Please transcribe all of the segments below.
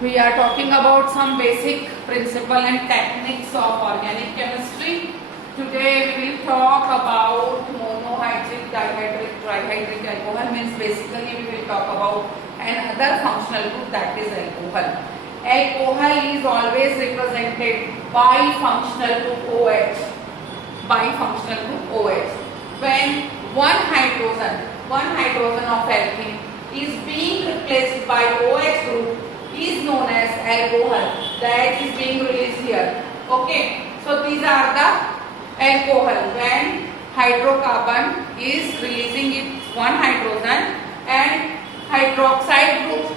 We are talking about some basic principle and techniques of organic chemistry. Today we will talk about monohydric, dihydric, trihydric alcohol. Means basically we will talk about another functional group, that is alcohol. Alcohol is always represented by functional group OH. By functional group OH. When one hydrogen of alkene is being replaced by OH group is known as alcohol. That is being released here. Okay. So these are the alcohol. When hydrocarbon is releasing its one hydrogen and hydroxide group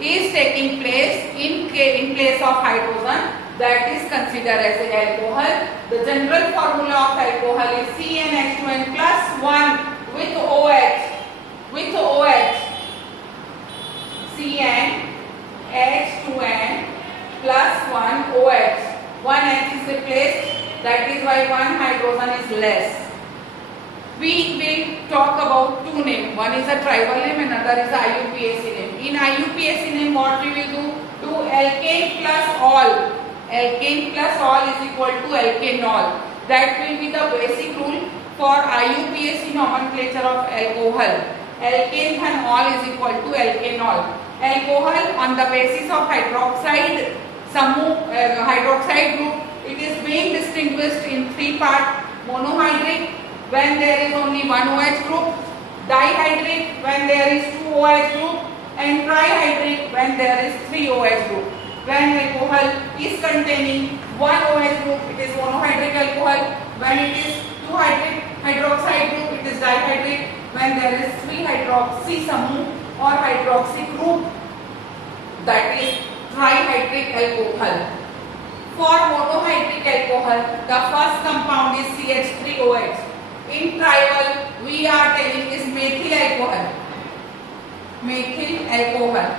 is taking place in place of hydrogen, that is considered as an alcohol. The general formula of alcohol is CnH2n plus 1 with OH. With OH. CnH2n plus 1 OH. One H is replaced. That is why one hydrogen is less. We will talk about two names. One is a tribal name, another is a IUPAC name. In IUPAC name, what we will do? Do alkane plus all. Alkane plus all is equal to alkanol. That will be the basic rule for IUPAC nomenclature of alcohol. Alkane and all is equal to alkanol. Alcohol on the basis of hydroxide hydroxide group, it is being distinguished in three parts: monohydric when there is only one OH group, dihydric when there is two OH group, and trihydric when there is three OH group. When alcohol is containing one OH group, it is monohydric alcohol. When it is two hydroxide group, it is dihydric. When there is three hydroxy or hydroxy group, that is trihydric alcohol. For monohydric alcohol, the first compound is CH3OH. In tribal, we are telling is methyl alcohol. Methyl alcohol.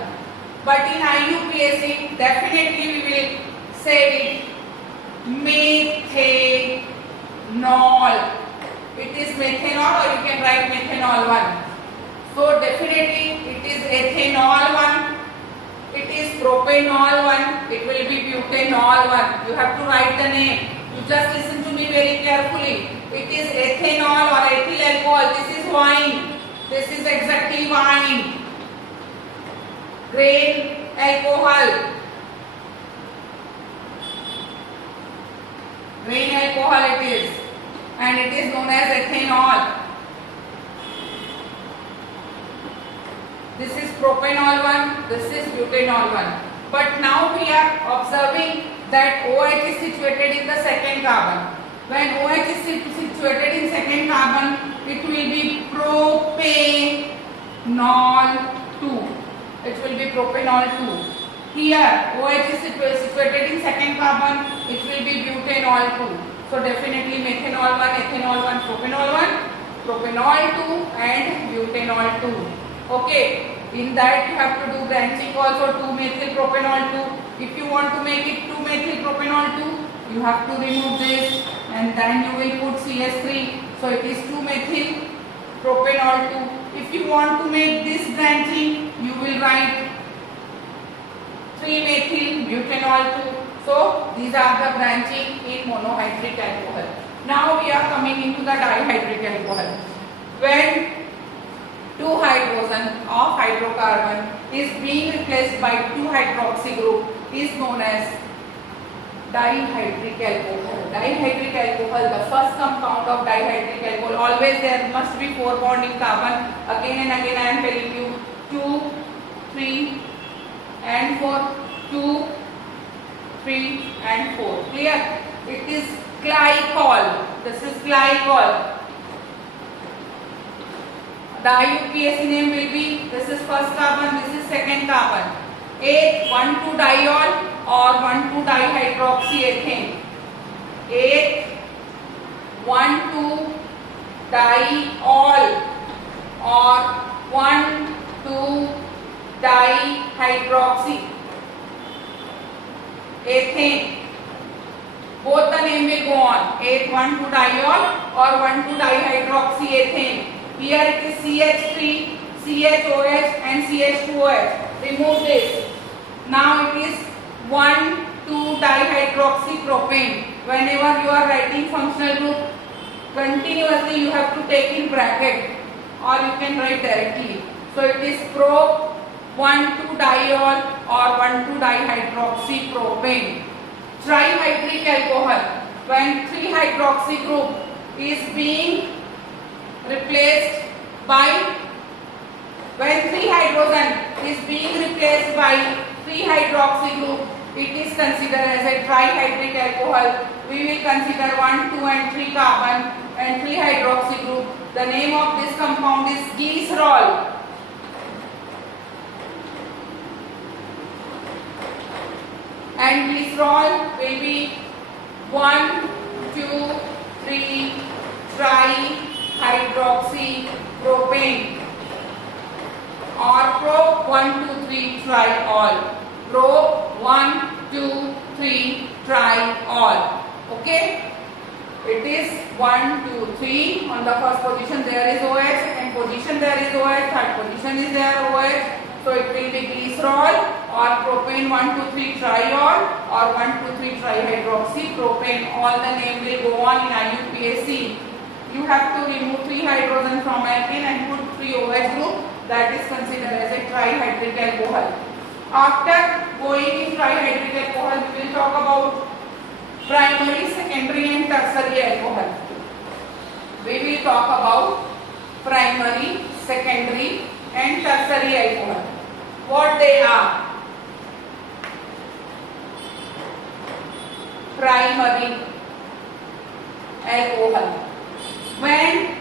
But in IUPAC, definitely we will say it methanol. It is methanol, or you can write methanol 1. So definitely it is ethanol 1. It is propanol 1. It will be butanol 1. You have to write the name. You just listen to me very carefully. It is ethanol or ethyl alcohol. This is wine. This is exactly wine. Grain alcohol. Grain alcohol it is. And it is known as ethanol. This is propanol 1. This is butanol 1. But now we are observing that OH is situated in the second carbon. When OH is situated in second carbon, it will be propanol 2. It will be propanol 2. Here, OH is situated in second carbon, it will be butanol 2. So definitely methanol 1, ethanol 1, propanol 1, propanol 2 and butanol 2. Okay, in that you have to do branching also 2-methyl propanol 2. If you want to make it 2-methyl propanol 2, you have to remove this and then you will put CH3. So it is 2-methyl propanol 2. If you want to make this branching, you will write 3-methyl butanol 2. So these are the branching in monohydric alcohol. Now we are coming into the dihydric alcohol. When two hydrogen of hydrocarbon is being replaced by two hydroxy group is known as dihydric alcohol. Dihydric alcohol, the first compound of dihydric alcohol, always there must be 4 bond in carbon. Again and again I am telling you 2, 3 and 4, 2, 3 and 4. Clear? It is glycol. This is glycol. The IUPAC name will be, this is first carbon, this is second carbon. 8, 1,2-diol or 1,2-dihydroxyethane. 8, 1,2-diol or 1,2-dihydroxyethane. Both the name will go on. 8, 1,2-diol or 1,2-dihydroxyethane. Here it is CH3, CHOH and CH2OH. Remove this. Now whenever you are writing functional group, continuously you have to take in bracket or you can write directly. So it is pro 1,2-diol or 1,2-dihydroxypropane. Trihydric alcohol, when 3-hydroxy group is being replaced by, when 3 hydrogen is being replaced by 3-hydroxy group, it is considered as a trihydric alcohol. We will consider 1, 2 and 3 carbon and 3-hydroxy group. The name of this compound is glycerol. And glycerol will be 1, 2, 3 trihydroxypropane or pro 1, 2, 3 triol. Pro 1, 2, 3 triol. Okay? It is 1, 2, 3. On the first position there is OH, second position there is OH, third position is there OH. So it will be glycerol or propane 1, 2, 3 triol or 1, 2, 3 trihydroxypropane. All the name will go on in IUPAC. You have to remove 3 hydrogen from alkane and put 3 OH group. That is considered as a trihydric alcohol. After going in trihydric alcohol, we will talk about primary, secondary and tertiary alcohol. We will talk about primary, secondary and tertiary alcohol. What they are? Primary alcohol. When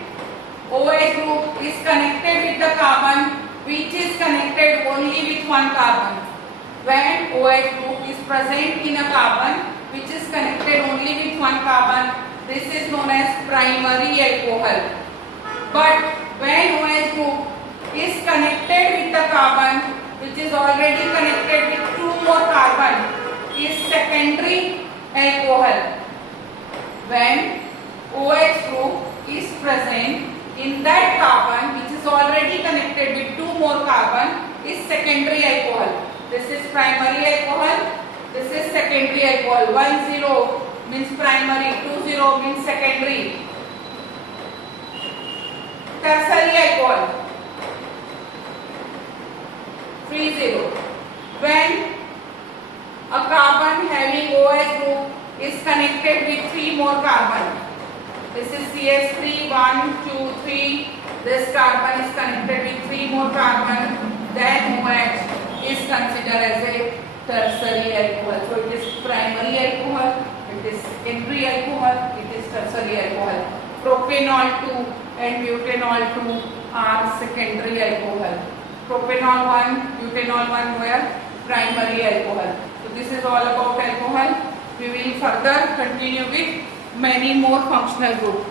OH group is connected with the carbon which is connected only with one carbon. When OH group is present in a carbon which is connected only with one carbon, this is known as primary alcohol. But when OH group is connected with the carbon which is already connected with 2 more carbon, is secondary alcohol. When OH group is present in that carbon which is already connected with 2 more carbon, is secondary alcohol. This is primary alcohol, this is secondary alcohol. 1, 0 means primary, 2, 0 means secondary. Tertiary alcohol. 3, 0. When a carbon having OH group is connected with 3 more carbon. This is CH3, 1, 2, 3. This carbon is connected with 3 more carbon. Then OH is considered as a tertiary alcohol. So it is primary alcohol, it is secondary alcohol, it is tertiary alcohol. Propanol 2 and butanol 2 are secondary alcohol. Propanol 1, butanol 1 were primary alcohol. So this is all about alcohol. We will further continue with many more functional groups.